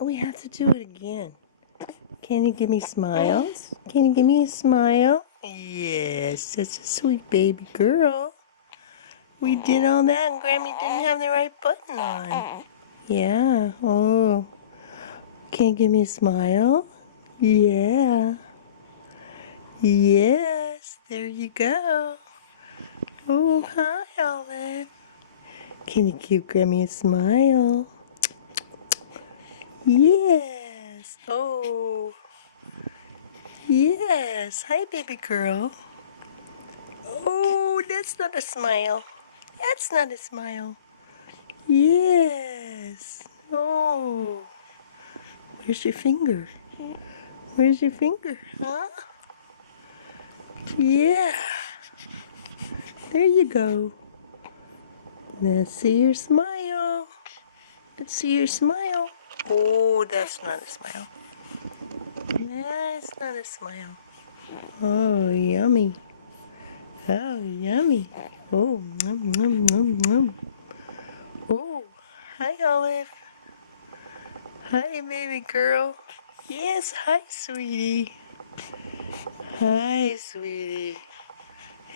We have to do it again. Can you give me smiles? Can you give me a smile? Yes, that's a sweet baby girl. We did all that and Grammy didn't have the right button on. Yeah, oh. Can you give me a smile? Yeah. Yes, there you go. Oh, hi, Olive. Can you give Grammy a smile? Yes. Oh. Yes. Hi, baby girl. Oh, that's not a smile. That's not a smile. Yes. Oh. Where's your finger? Where's your finger? Huh? Yeah. There you go. Let's see your smile. Let's see your smile. Oh, that's not a smile. That's not a smile. Oh, yummy. Oh, yummy. Oh, nom, nom, nom, nom. Oh, hi, Olive. Hi, baby girl. Yes, hi, sweetie. Hi, sweetie.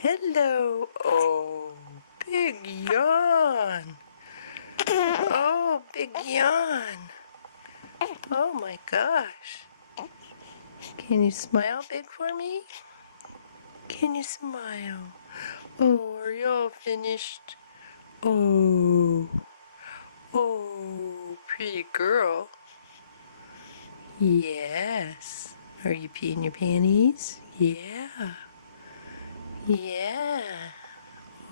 Hello. Oh, big yawn. Oh, big yawn. Oh, my gosh. Can you smile big for me? Can you smile? Oh, are you all finished? Oh. Oh, pretty girl. Yes. Are you peeing your panties? Yeah. Yeah.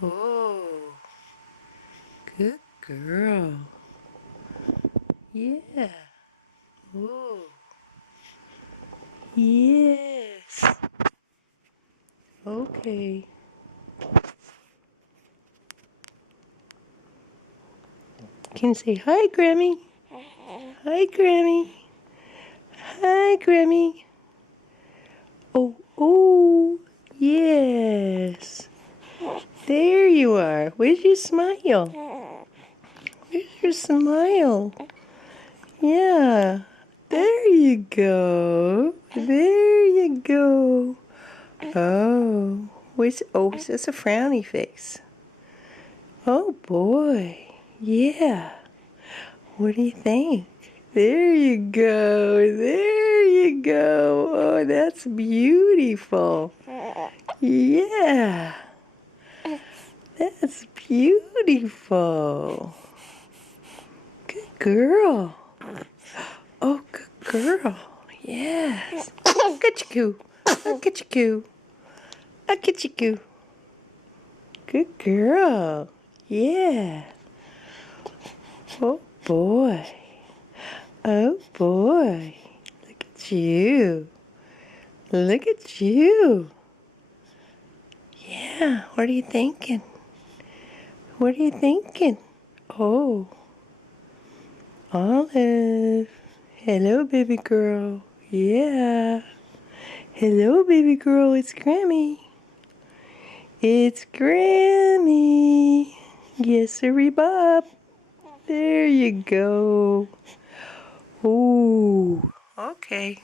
Oh. Good girl. Yeah. Oh. Yes. Okay. Can you say hi, Grammy? Hi, Grammy. Hi, Grammy. Oh, oh. Yes. There you are. Where's your smile? Where's your smile? Yeah. There you go. There you go. Oh. What's that's a frowny face. Oh boy. Yeah. What do you think? There you go. There you go. Oh, that's beautiful. Yeah. That's beautiful. Good girl. Oh, good girl. Yes. Look at you. Look at you. Look at you. Good girl. Yeah. Oh, boy. Oh, boy. Look at you. Look at you. Yeah. What are you thinking? What are you thinking? Oh. Olive. Hello, baby girl. Yeah. Hello, baby girl. It's Grammy. It's Grammy. Yes, sirree, Bob. There you go. Ooh. Okay.